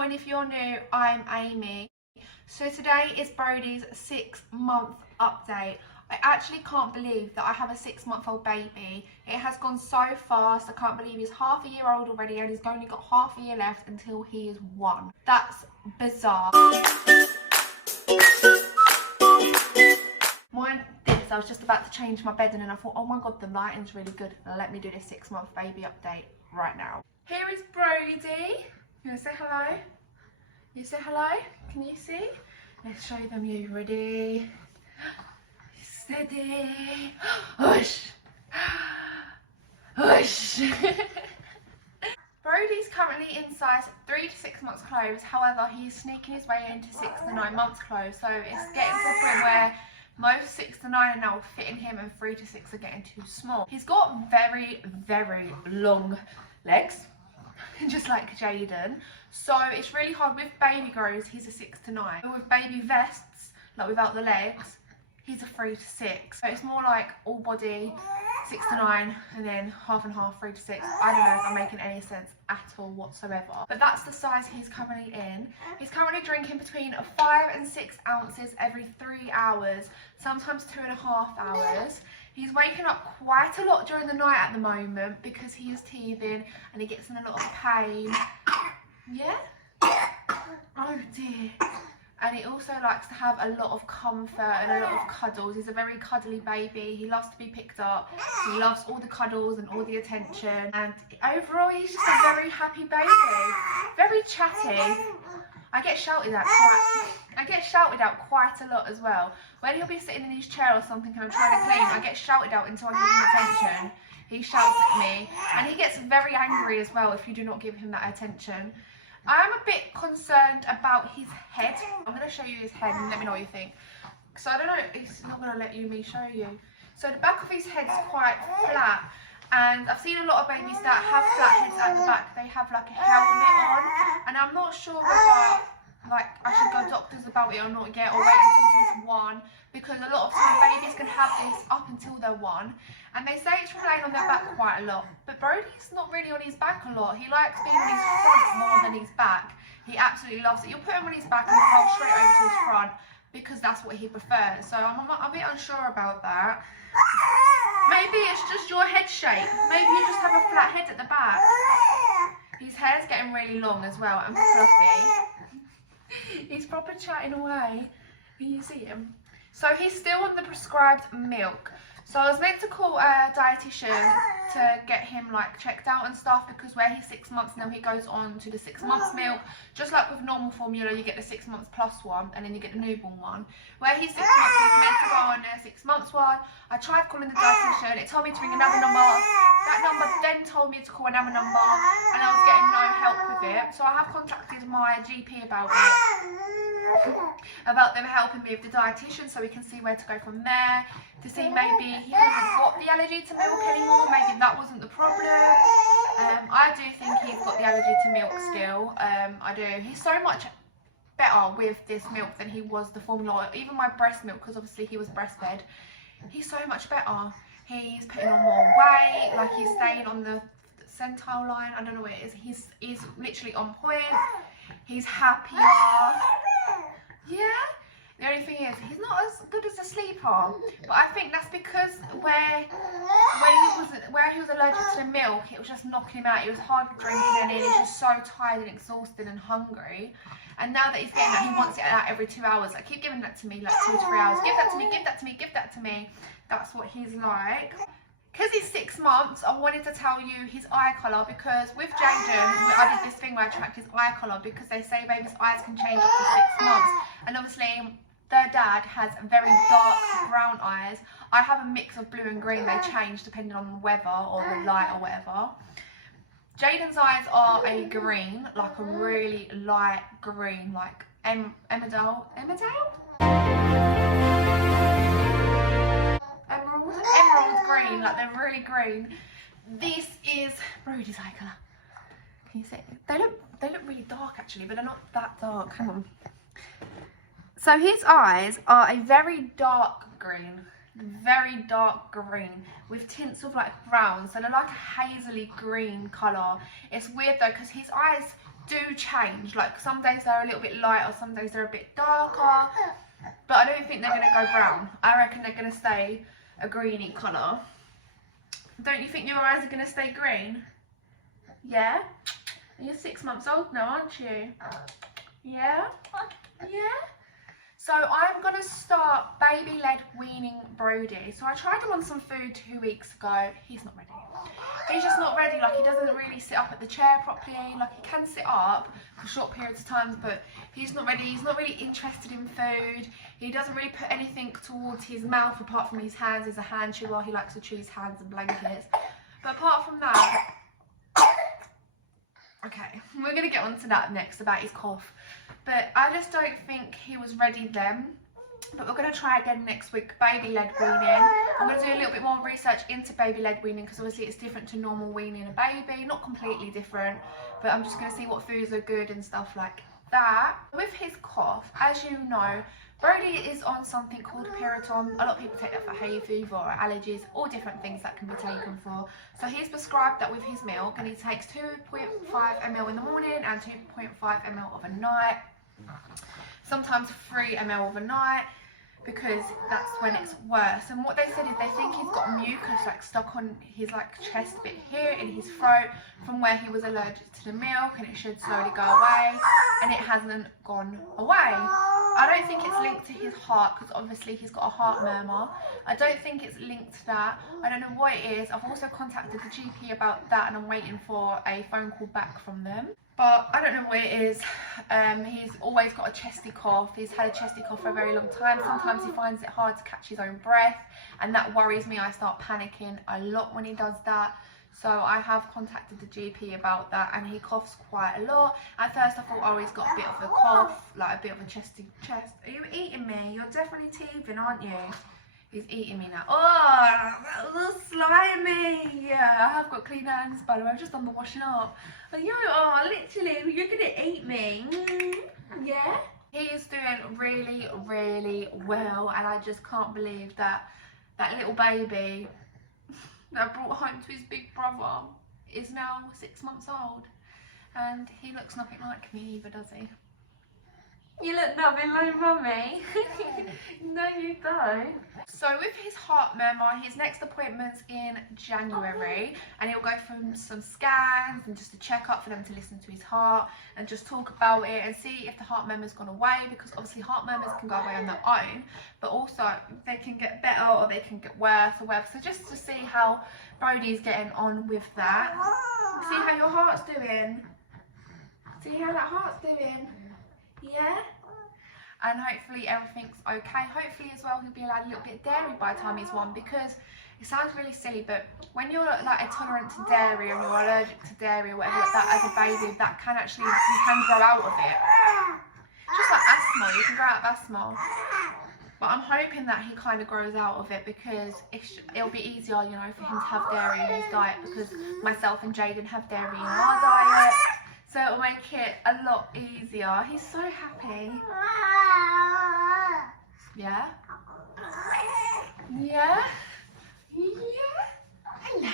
channel, and if you're new, I'm Amy. So today is Brody's 6-month update. I actually can't believe that I have a 6-month-old baby. It has gone so fast. I can't believe he's half a year old already and he's only got half a year left until he is 1. That's bizarre. I was just about to change my bed and then I thought, oh my god, the lighting's really good. Let me do this 6-month baby update right now. Here is Brody. You want to say hello? You say hello? Can you see? Let's show them you. Ready? Steady. Hush. Hush. Brody's currently in size 3 to 6 months clothes. However, he's sneaking his way into 6 to 9 months clothes. So it's getting to the point where most 6 to 9 are now fitting him and 3 to 6 are getting too small. He's got very, very long legs, just like Jaden. So it's really hard. With baby grows, he's a 6 to 9. But with baby vests, like without the legs, he's a 3 to 6. So it's more like all body, 6 to 9, and then half and half, 3 to 6. I don't know if I'm making any sense at all whatsoever. But that's the size he's currently in. He's currently drinking between 5 and 6 ounces every 3 hours, sometimes 2.5 hours. He's waking up quite a lot during the night at the moment because he is teething and he gets in a lot of pain. Yeah? Oh dear. And he also likes to have a lot of comfort and a lot of cuddles. He's a very cuddly baby. He loves to be picked up. He loves all the cuddles and all the attention. And overall, he's just a very happy baby. Very chatty. I get shouted at quite a lot as well. When he'll be sitting in his chair or something and I'm trying to clean, I get shouted at until I give him attention. He shouts at me. And he gets very angry as well if you do not give him that attention. I am a bit concerned about his head. I'm going to show you his head and let me know what you think. So I don't know, it's not going to let me show you. So the back of his head's quite flat. And I've seen a lot of babies that have flat heads at the back. They have like a helmet on. And I'm not sure whether I should go doctors about it or not yet, or wait until he's 1. Because a lot of time babies can have this up until they're 1. And they say it's playing on their back quite a lot. But Brody's not really on his back a lot. He likes being on his front more than his back. He absolutely loves it. You'll put him on his back and he'll roll straight over to his front because that's what he prefers. So I'm a bit unsure about that. Maybe it's just your head shape. Maybe you just have a flat head at the back. His hair's getting really long as well and fluffy. He's proper chatting away. Can you see him? So he's still on the prescribed milk. So I was meant to call a dietitian to get him checked out and stuff, because where he's 6 months now, he goes on to the 6 months milk. Just like with normal formula, you get the 6 months plus one and then you get the newborn one. Where he's 6 months, he's meant to go on the 6 months one. I tried calling the dietitian, it told me to ring another number. That number then told me to call another number and I was getting no help with it. So I have contacted my GP about it. About them helping me with the dietitian so we can see where to go from there, to see maybe he hasn't got the allergy to milk anymore, maybe that wasn't the problem. I do think he's got the allergy to milk still. I do. He's so much better with this milk than he was the formula, even my breast milk, because obviously he was breastfed. He's so much better. He's putting on more weight, he's staying on the centile line, I don't know what it is. He's literally on point. He's happier. Yeah. The only thing is, he's not as good as a sleeper. But I think that's because where he was allergic to the milk, it was just knocking him out. He was hard drinking and he was just so tired and exhausted and hungry. And now that he's getting that, he wants it out every 2 hours. I keep giving that to me 2 to 3 hours. Give that to me, give that to me, give that to me. That's what he's like. Because he's 6 months, I wanted to tell you his eye colour, because with Jaden, I did this thing where I tracked his eye colour, because they say babies' eyes can change up to 6 months. And obviously, their dad has very dark brown eyes. I have a mix of blue and green. They change depending on the weather or the light or whatever. Jaden's eyes are a green, like a really light green, like emerald green, like they're really green. This is Brody's eye colour. Can you see? They look really dark actually, but they're not that dark. Hang on. So his eyes are a very dark green. very dark green with tints of like brown, so they're like a hazily green colour. It's weird though because his eyes do change, like some days they're a little bit lighter, some days they're a bit darker, but I don't think they're going to go brown. I reckon they're going to stay a greeny colour. Don't you think your eyes are going to stay green? Yeah? You're 6 months old now, aren't you? Yeah? Yeah? So I'm going to start baby-led weaning Brody. So I tried him on some food 2 weeks ago. He's not ready. He's just not ready. Like, he doesn't really sit up at the chair properly. Like, he can sit up for short periods of time, but he's not ready. He's not really interested in food. He doesn't really put anything towards his mouth apart from his hands. He's a hand chewer. He likes to chew his hands and blankets. But apart from that... Okay, we're going to get on to that next about his cough. But I just don't think he was ready then. But we're going to try again next week, baby-led weaning. I'm going to do a little bit more research into baby-led weaning because obviously it's different to normal weaning a baby. Not completely different, but I'm just going to see what foods are good and stuff like that. With his cough, as you know, Brody is on something called Piriton. A lot of people take that for hay fever or allergies, all different things that can be taken for. So he's prescribed that with his milk, and he takes 2.5 ml in the morning and 2.5 ml overnight. Sometimes 3 ml overnight, because that's when it's worse. And what they said is they think he's got mucus like stuck on his like chest bit here in his throat from where he was allergic to the milk, and it should slowly go away, and it hasn't gone away. I don't think it's linked to his heart because obviously he's got a heart murmur. I don't think it's linked to that. I don't know what it is. I've also contacted the GP about that, and I'm waiting for a phone call back from them. But I don't know what it is. He's always got a chesty cough. He's had a chesty cough for a very long time. Sometimes he finds it hard to catch his own breath, and that worries me. I start panicking a lot when he does that. So I have contacted the GP about that, and he coughs quite a lot. At first I thought, oh, he's got a bit of a cough, like a bit of a chesty chest. Are you eating me? You're definitely teething, aren't you? He's eating me now. Oh, that was slimy. Yeah, I have got clean hands, by the way. I've just done the washing up. But you are literally, you're going to eat me. Yeah? He is doing really, really well. And I just can't believe that that little baby that I brought home to his big brother is now 6 months old. And he looks nothing like me either, does he? You look nothing like mummy. No, you don't. So with his heart murmur, his next appointment's in January, and he'll go through some scans and just a checkup for them to listen to his heart and just talk about it and see if the heart murmur's gone away, because obviously heart murmurs can go away on their own, but also they can get better or they can get worse or whatever. So just to see how Brody's getting on with that. See how your heart's doing. See how that heart's doing. Yeah, and hopefully everything's okay. Hopefully as well he'll be allowed a little bit of dairy by the time he's 1, because it sounds really silly, but when you're like intolerant to dairy and you're allergic to dairy or whatever like that as a baby, that can actually, you can grow out of it. Just like asthma, you can grow out of asthma. But I'm hoping that he kind of grows out of it, because it'll be easier, you know, for him to have dairy in his diet, because myself and Jaden have dairy in our diet. So it'll make it a lot easier. He's so happy. Yeah? Yeah? Yeah? Hello.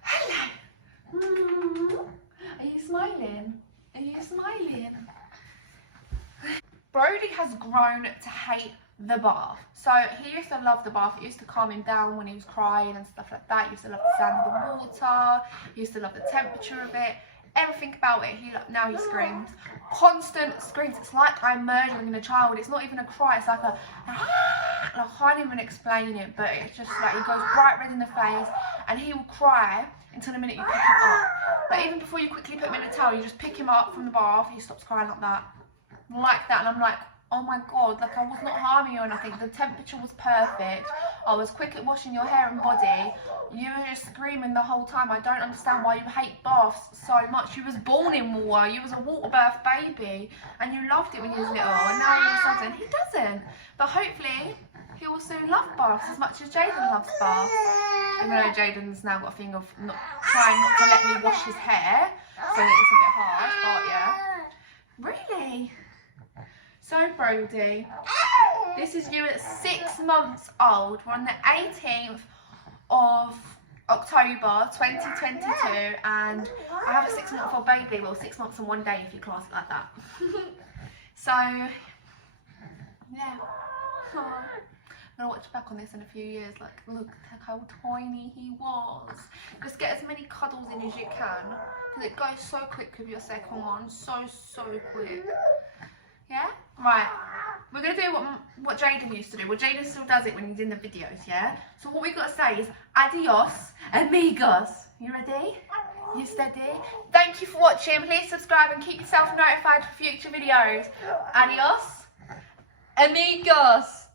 Hello. Are you smiling? Are you smiling? Brody has grown to hate the bath. So he used to love the bath. It used to calm him down when he was crying and stuff like that. He used to love the sound of the water. He used to love the temperature of it. Everything about it. Now he screams. Constant screams. It's like I'm murdering a child. It's not even a cry. It's like a I can't even explain it, but it's just like he goes bright red in the face, and he will cry until the minute you pick him up. Like even before you quickly put him in a towel, you just pick him up from the bath, he stops crying like that. And I'm like, oh my god, like I was not harming you or nothing. The temperature was perfect. I was quick at washing your hair and body. You were just screaming the whole time. I don't understand why you hate baths so much. You was born in water. You was a water bath baby, and you loved it when you was little, and now all of a sudden he doesn't. But hopefully he will soon love baths as much as Jaden loves baths. Even though Jaden's now got a thing of trying not to let me wash his hair, so it's a bit hard, but yeah. Really? So Brody, This is you at 6 months old. We're on the 18th of October 2022, and I have a 6-month-old baby. Well, 6 months and 1 day if you class it like that. So, yeah. I'm gonna watch back on this in a few years. Like, look how tiny he was. Just get as many cuddles in as you can, because it goes so quick with your second one. So quick. Yeah? Right. We're gonna do what Jaden used to do. Well, Jaden still does it when he's in the videos, yeah? So what we gotta say is adios, amigos. You ready? You steady? Thank you for watching. Please subscribe and keep yourself notified for future videos. Adios, amigos.